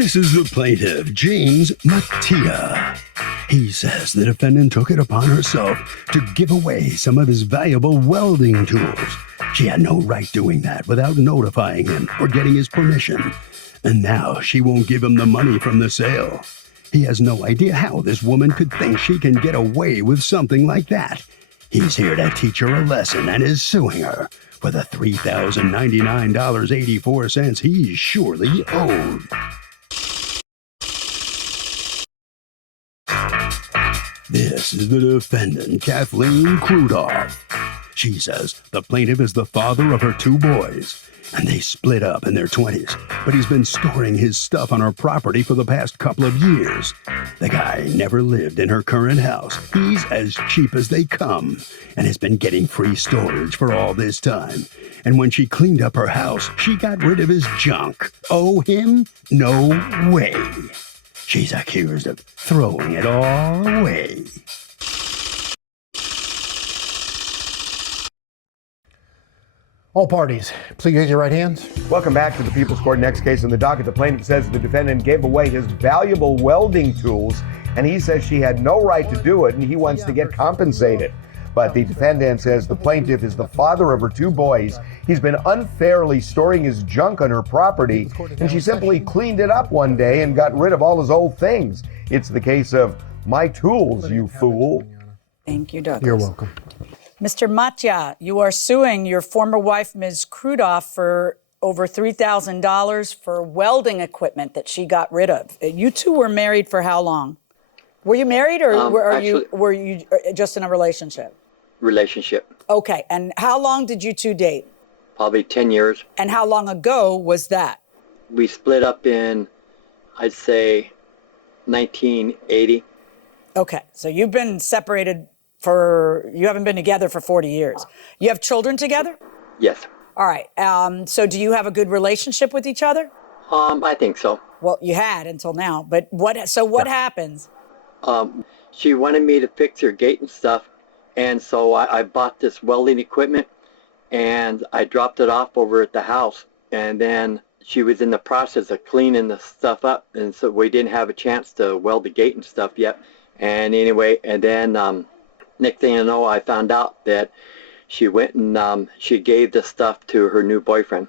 This is the plaintiff, James Mattia. He says the defendant took it upon herself to give away some of his valuable welding tools. She had no right doing that without notifying him or getting his permission. And now she won't give him the money from the sale. He has no idea how this woman could think she can get away with something like that. He's here to teach her a lesson and is suing her for the $3,099.84 he's surely owed. This is the defendant, Kathleen Krudoff. She says the plaintiff is the father of her two boys, and they split up in their 20s, but he's been storing his stuff on her property for the past couple of years. The guy never lived in her current house. He's as cheap as they come, and has been getting free storage for all this time. And when she cleaned up her house, she got rid of his junk. Owe him? No way. She's accused of throwing it all away. All parties, please raise your right hands. Welcome back to the People's Court. Next case on the docket. The plaintiff says the defendant gave away his valuable welding tools, and he says she had no right to do it, and he wants to get compensated. But the defendant says the plaintiff is the father of her two boys. He's been unfairly storing his junk on her property, and she simply cleaned it up one day and got rid of all his old things. It's the case of my tools, you fool. Thank you, Douglas. You're welcome. Mr. Mattia, you are suing your former wife, Ms. Krudoff, for over $3,000 for welding equipment that she got rid of. You two were married for how long? Were you married, or were you just in a relationship? Relationship. Okay, and how long did you two date? Probably 10 years. And how long ago was that? We split up in, I'd say, 1980. Okay, so you've been separated you haven't been together for 40 years. You have children together? Yes. All right, so do you have a good relationship with each other? I think so. Well, you had until now, but what happens? She wanted me to fix her gate and stuff, and so I bought this welding equipment, and I dropped it off over at the house, and then she was in the process of cleaning the stuff up, and so we didn't have a chance to weld the gate and stuff yet. And anyway, and then next thing I know, I found out that she went and she gave the stuff to her new boyfriend.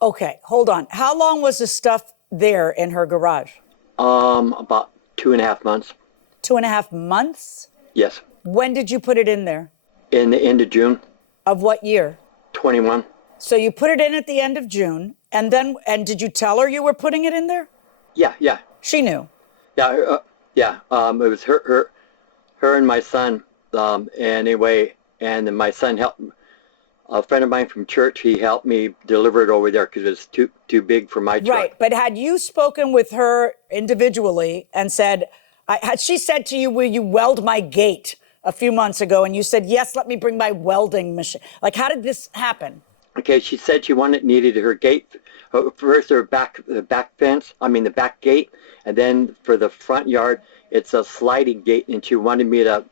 Okay, hold on. How long was the stuff there in her garage? About 2.5 months. 2.5 months? Yes. When did you put it in there? In the end of June. Of what year? 21. So you put it in at the end of June, and did you tell her you were putting it in there? Yeah. She knew. Yeah, it was her and my son. Anyway, and then my son helped. A friend of mine from church, he helped me deliver it over there because it was too big for my truck. Right, but had you spoken with her individually and said, had she said to you, will you weld my gate a few months ago? And you said, yes, let me bring my welding machine. Like, how did this happen? Okay, she said she needed her gate. First, the back fence, the back gate. And then for the front yard, it's a sliding gate. And she wanted me to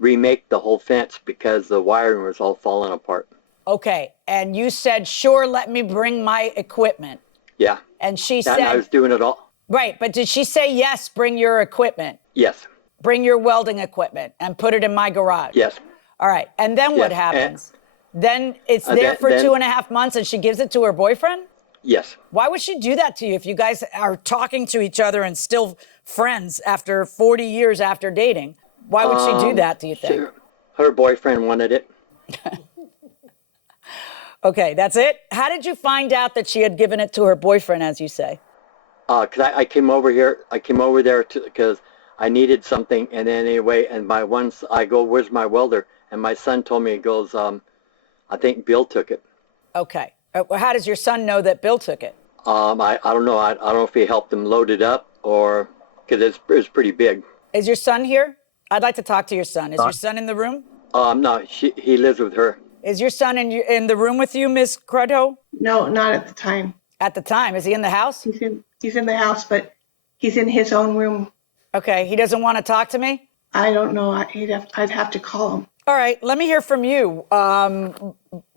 remake the whole fence because the wiring was all falling apart. Okay, and you said, sure, let me bring my equipment. Yeah. And she said... I was doing it all. Right, but did she say, yes, bring your equipment? Yes. Bring your welding equipment and put it in my garage? Yes. All right, and then what happens? Then it's there for 2.5 months and she gives it to her boyfriend? Yes. Why would she do that to you if you guys are talking to each other and still friends after 40 years after dating? Why would she do that, do you think? Her boyfriend wanted it. Okay, that's it? How did you find out that she had given it to her boyfriend, as you say? Because I came over there because I needed something, and then anyway, and I go, where's my welder? And my son told me, he goes, I think Bill took it. Okay. How does your son know that Bill took it? I don't know. I don't know if he helped him load it up or because it was pretty big. Is your son here? I'd like to talk to your son. Is your son in the room? No, he lives with her. Is your son in the room with you, Miss Crudho? No, not at the time. At the time, is he in the house? He's in the house, but he's in his own room. Okay, he doesn't want to talk to me? I don't know. I'd have to call him. All right, let me hear from you.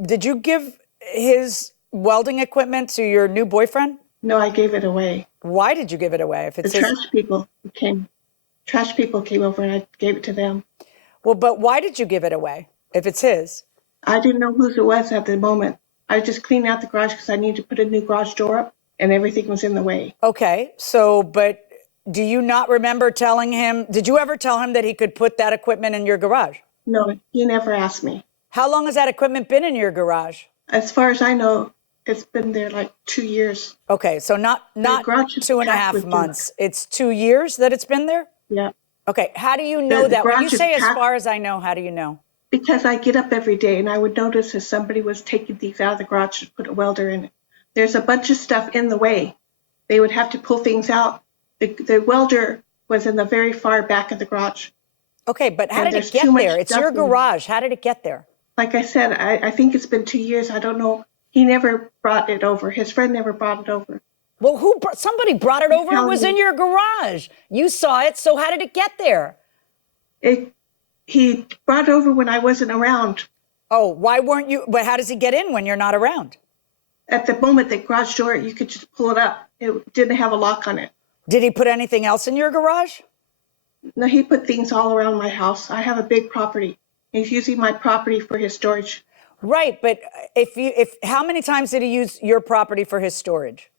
Did you give his welding equipment to your new boyfriend? No, I gave it away. Why did you give it away? If The it's his... trash people came over and I gave it to them. Well, but why did you give it away if it's his? I didn't know whose it was at the moment. I just cleaned out the garage because I needed to put a new garage door up and everything was in the way. Okay, so, but do you not remember telling him, did you ever tell him that he could put that equipment in your garage? No, he never asked me. How long has that equipment been in your garage? As far as I know, it's been there like 2 years. Okay, so not garage is 2.5 packed months. It's 2 years that it's been there? Yeah. Okay, how do you know The that? When you garage is say as packed- far as I know, how do you know? Because I get up every day and I would notice if somebody was taking things out of the garage to put a welder in it. There's a bunch of stuff in the way. They would have to pull things out. The welder was in the very far back of the garage. Okay, but how And did it there's get too much there? It's your stuff in there. garage. How did it get there? Like I said, I think it's been 2 years. I don't know. He never brought it over. His friend never brought it over. Well, somebody brought it over. It was telling in you. your garage. You saw it, so how did it get there? He brought it over when I wasn't around. Oh, why weren't you? But how does he get in when you're not around? At the moment, the garage door, you could just pull it up. It didn't have a lock on it. Did he put anything else in your garage? No, he put things all around my house. I have a big property. He's using my property for his storage. Right, but how many times did he use your property for his storage?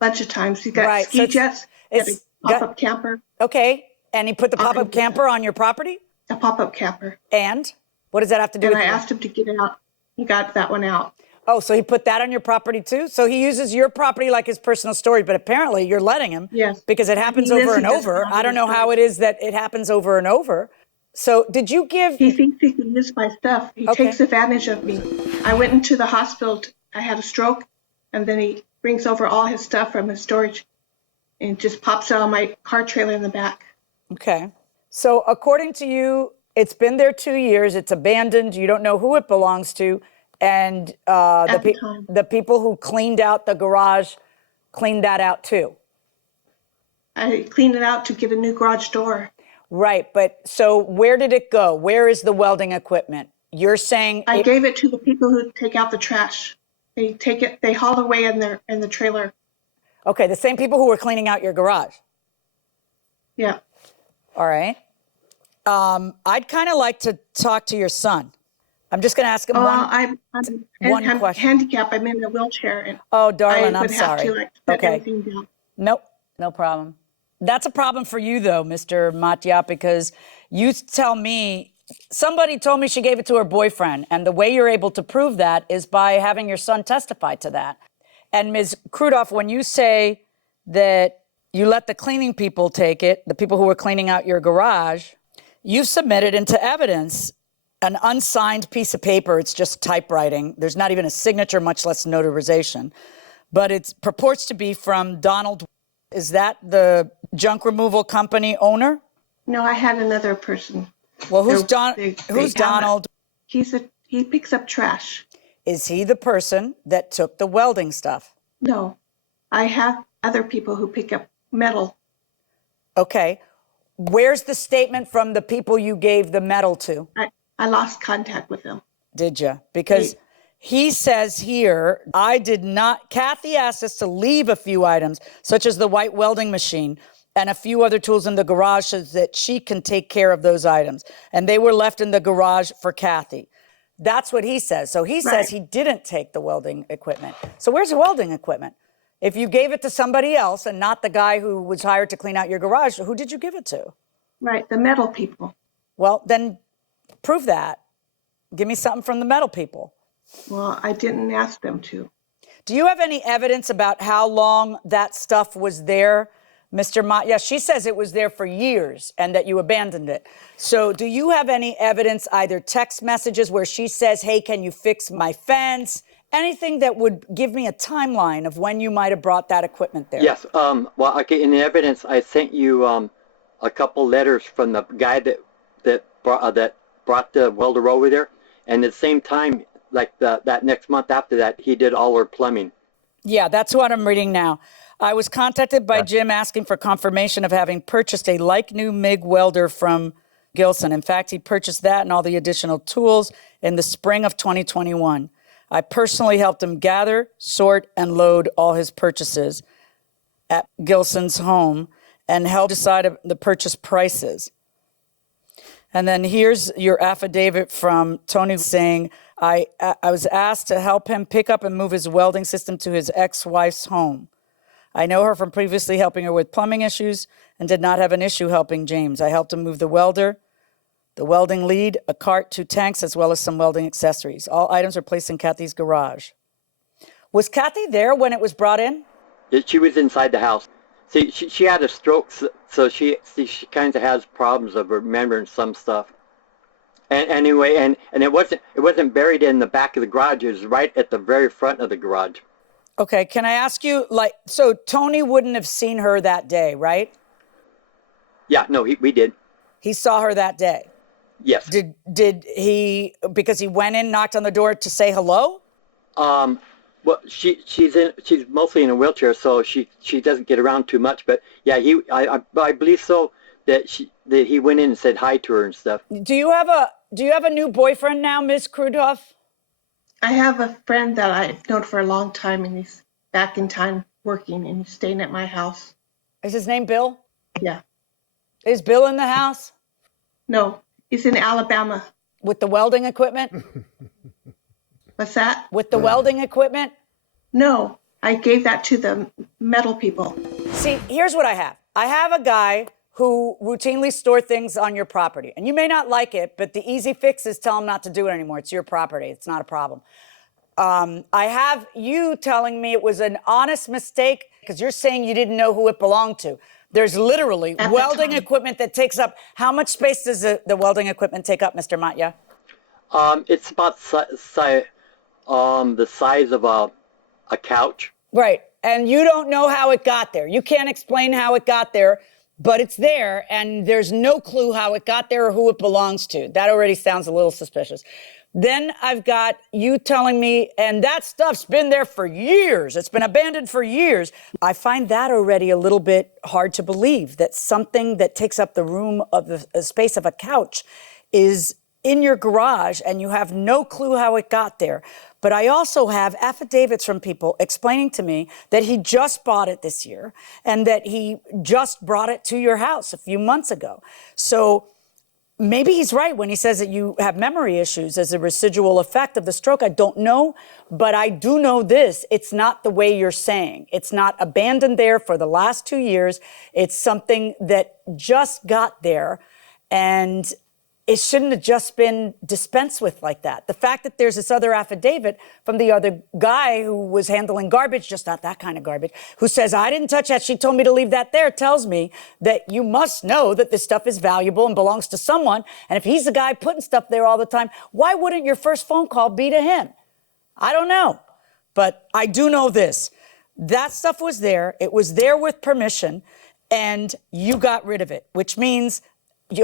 Bunch of times. He got Right, so ski jets, he got it's a pop-up camper, Okay, and he put the pop-up camper on your property? a pop-up camper. And what does that have to do And with I you? asked him to get it out. He got that one out. Oh, so he put that on your property too? So he uses your property like his personal storage, but apparently you're letting him. Yes. Because it happens He lives over in and this over. house I don't know in how it is that it happens over and over. So did you give... He thinks he can use my stuff. He Okay. takes advantage of me. I went into the hospital. I had a stroke, and then he brings over all his stuff from his storage and just pops it on my car trailer in the back. Okay. So according to you, it's been there 2 years. It's abandoned. You don't know who it belongs to. And At the time. the people who cleaned out the garage cleaned that out too. I cleaned it out to get a new garage door. Right. But so where did it go? Where is the welding equipment? You're saying I gave it to the people who take out the trash. They take it, they haul it away in the trailer. Okay, the same people who were cleaning out your garage. Yeah. All right. I'd kind of like to talk to your son. I'm just going to ask him I'm one question. handicapped. I'm in a wheelchair. And Oh, darling, I I'm would have sorry. to set Okay. everything down. Nope, no problem. That's a problem for you, though, Mr. Matya, because you tell me, somebody told me she gave it to her boyfriend, and the way you're able to prove that is by having your son testify to that. And Ms. Krudoff, when you say that you let the cleaning people take it, the people who were cleaning out your garage, you've submitted into evidence an unsigned piece of paper. It's just typewriting. There's not even a signature, much less notarization. But it purports to be from Donald. Is that the junk removal company owner? No, I had another person. Well, who's They who's found Donald? He picks up trash. Is he the person that took the welding stuff? No, I have other people who pick up metal. Okay. Where's the statement from the people you gave the metal to? I lost contact with them. Did you? Because he says here, I did not, Kathy asked us to leave a few items, such as the white welding machine and a few other tools in the garage so that she can take care of those items. And they were left in the garage for Kathy. That's what he says. So he says Right. he didn't take the welding equipment. So where's the welding equipment? If you gave it to somebody else and not the guy who was hired to clean out your garage, who did you give it to? Right, the metal people. Well, then prove that. Give me something from the metal people. Well, I didn't ask them to. Do you have any evidence about how long that stuff was there, Mr. Matya? She says it was there for years and that you abandoned it. So do you have any evidence, either text messages where she says, hey, can you fix my fence? Anything that would give me a timeline of when you might have brought that equipment there? Yes. Well, okay. In the evidence, I sent you a couple letters from the guy that brought the welder over there, and at the same time, like that next month after that, he did all our plumbing. Yeah, that's what I'm reading now. I was contacted by Jim asking for confirmation of having purchased a like-new MIG welder from Gilson. In fact, he purchased that and all the additional tools in the spring of 2021. I personally helped him gather, sort, and load all his purchases. at Gilson's home and helped decide the purchase prices. And then here's your affidavit from Tony saying, I was asked to help him pick up and move his welding system to his ex-wife's home. I know her from previously helping her with plumbing issues and did not have an issue helping James. I helped him move the welder, the welding lead, a cart, 2 tanks, as well as some welding accessories. All items are placed in Kathy's garage. Was Kathy there when it was brought in? She was inside the house. See, she had a stroke, so she kind of has problems of remembering some stuff. And anyway, and it wasn't buried in the back of the garage. It was right at the very front of the garage. Okay, can I ask you, so Tony wouldn't have seen her that day, right? Yeah, no, we did. He saw her that day? Yes. Did he, because he went in, knocked on the door to say hello? Well, she's mostly in a wheelchair, so she doesn't get around too much. But yeah, I believe so that he went in and said hi to her and stuff. Do you have a new boyfriend now, Ms. Krudoff? I have a friend that I've known for a long time, and he's back in time working, and he's staying at my house. Is his name Bill? Yeah. Is Bill in the house? No, he's in Alabama. With the welding equipment? What's that? With the welding equipment? No, I gave that to the metal people. See, here's what I have. I have a guy who routinely store things on your property. And you may not like it, but the easy fix is tell him not to do it anymore. It's your property. It's not a problem. I have you telling me it was an honest mistake because you're saying you didn't know who it belonged to. There's literally welding equipment that takes up. How much space does the welding equipment take up, Mr. Matya? It's about the size of a couch. Right. And you don't know how it got there. You can't explain how it got there, but it's there, and there's no clue how it got there or who it belongs to. That already sounds a little suspicious. Then I've got you telling me, and that stuff's been there for years. It's been abandoned for years. I find that already a little bit hard to believe, that something that takes up the room of the space of a couch is in your garage and you have no clue how it got there. But I also have affidavits from people explaining to me that he just bought it this year and that he just brought it to your house a few months ago. So maybe he's right when he says that you have memory issues as a residual effect of the stroke. I don't know, but I do know this. It's not the way you're saying. It's not abandoned there for the last 2 years. It's something that just got there, and it shouldn't have just been dispensed with like that. The fact that there's this other affidavit from the other guy who was handling garbage, just not that kind of garbage, who says, I didn't touch that, she told me to leave that there, tells me that you must know that this stuff is valuable and belongs to someone. And if he's the guy putting stuff there all the time, why wouldn't your first phone call be to him? I don't know. But I do know this. That stuff was there. It was there with permission, and you got rid of it, which means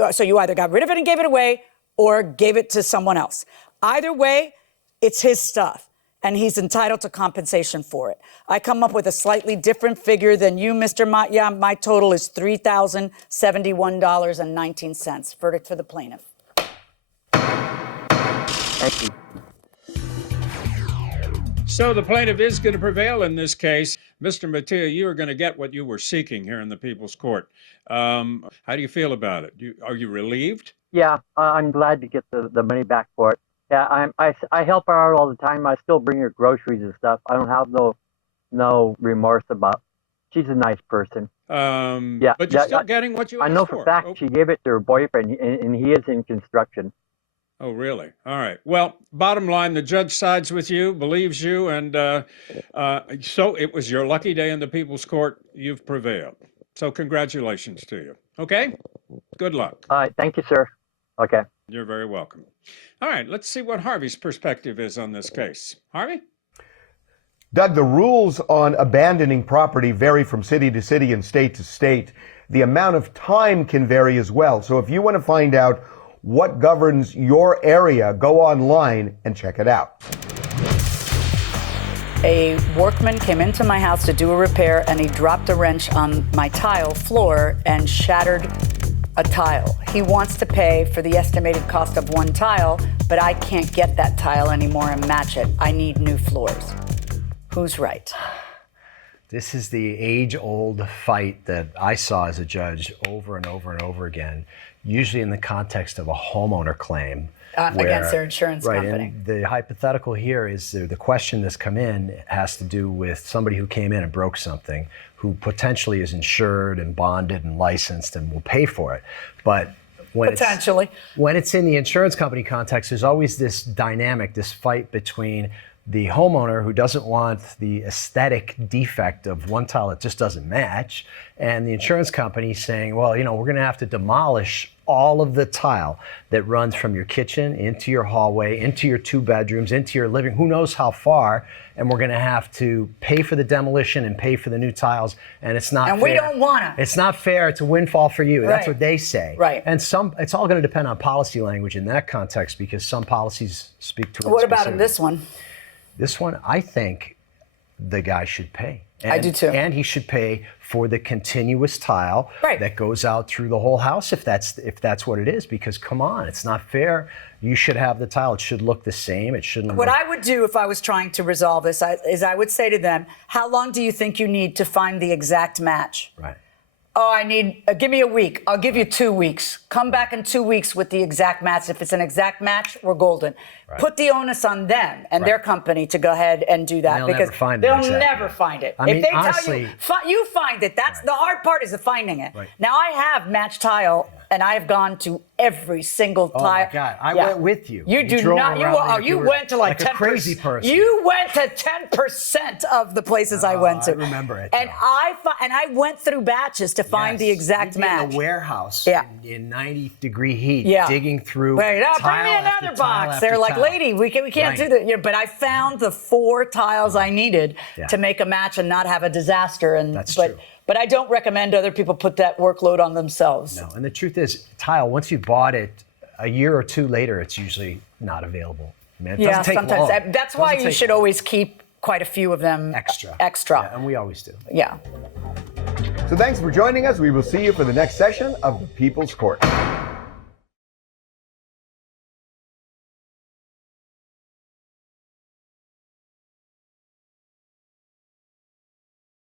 so you either got rid of it and gave it away or gave it to someone else. Either way, it's his stuff, and he's entitled to compensation for it. I come up with a slightly different figure than you, Mr. Matya. My total is $3,071.19. Verdict for the plaintiff. Thank you. So the plaintiff is going to prevail in this case. Mr. Mattia, you are going to get what you were seeking here in the People's Court. How do you feel about it? Are you relieved? Yeah, I'm glad to get the money back for it. Yeah, I help her out all the time. I still bring her groceries and stuff. I don't have no remorse about. She's a nice person. Yeah, but you're still getting what you asked for. I know for a fact she gave it to her boyfriend, and he is in construction. Oh, really? All right. Well, bottom line, the judge sides with you, believes you, and so it was your lucky day in the People's Court. You've prevailed. So congratulations to you. Okay? Good luck. All right. Thank you, sir. Okay. You're very welcome. All right. Let's see what Harvey's perspective is on this case. Harvey? Doug, the rules on abandoning property vary from city to city and state to state. The amount of time can vary as well. So if you want to find out what governs your area, go online and check it out. A workman came into my house to do a repair, and he dropped a wrench on my tile floor and shattered a tile. He wants to pay for the estimated cost of one tile, but I can't get that tile anymore and match it. I need new floors. Who's right? This is the age-old fight that I saw as a judge over and over and over again, usually in the context of a homeowner claim. Against their insurance company. And the hypothetical here is the question that's come in has to do with somebody who came in and broke something, who potentially is insured and bonded and licensed and will pay for it. But when it's in the insurance company context, there's always this dynamic, this fight between the homeowner who doesn't want the aesthetic defect of one tile that just doesn't match, and the insurance company saying, well, we're going to have to demolish all of the tile that runs from your kitchen into your hallway, into your 2 bedrooms, into your living, who knows how far, and we're going to have to pay for the demolition and pay for the new tiles, and it's not fair. And we don't want to. It's not fair. It's a windfall for you. That's what they say. Right. And it's all going to depend on policy language in that context, because some policies speak to it. What about in this one? This one, I think the guy should pay. I do too. And he should pay for the continuous tile that goes out through the whole house if that's what it is. Because come on, it's not fair. You should have the tile. It should look the same. It shouldn't. What I would do if I was trying to resolve this is I would say to them, how long do you think you need to find the exact match? Right. Oh, give me a week. I'll give you 2 weeks. Come back in 2 weeks with the exact match. If it's an exact match, we're golden. Right. Put the onus on them and their company to go ahead and do that, because they'll never find it. I mean, if they honestly, tell you, you find it. That's the hard part, is the finding it. Right. Now, I have matched tile, and I have gone to every single tile. Oh my God, I went with you. You do not. You went to like 10%. A crazy person. You went to 10% of the places I went to. I remember it. And I went through batches to find the exact match. In a warehouse in 90-degree heat, digging through. Bring me another box. They're like, lady, we can't do that. But I found the 4 tiles I needed to make a match and not have a disaster. And that's true. But I don't recommend other people put that workload on themselves. No, and the truth is, tile, once you bought it, a year or 2 later, it's usually not available. It doesn't take sometimes. long. That's why you should always keep quite a few of them extra. Yeah, and we always do. Yeah. So thanks for joining us. We will see you for the next session of the People's Court.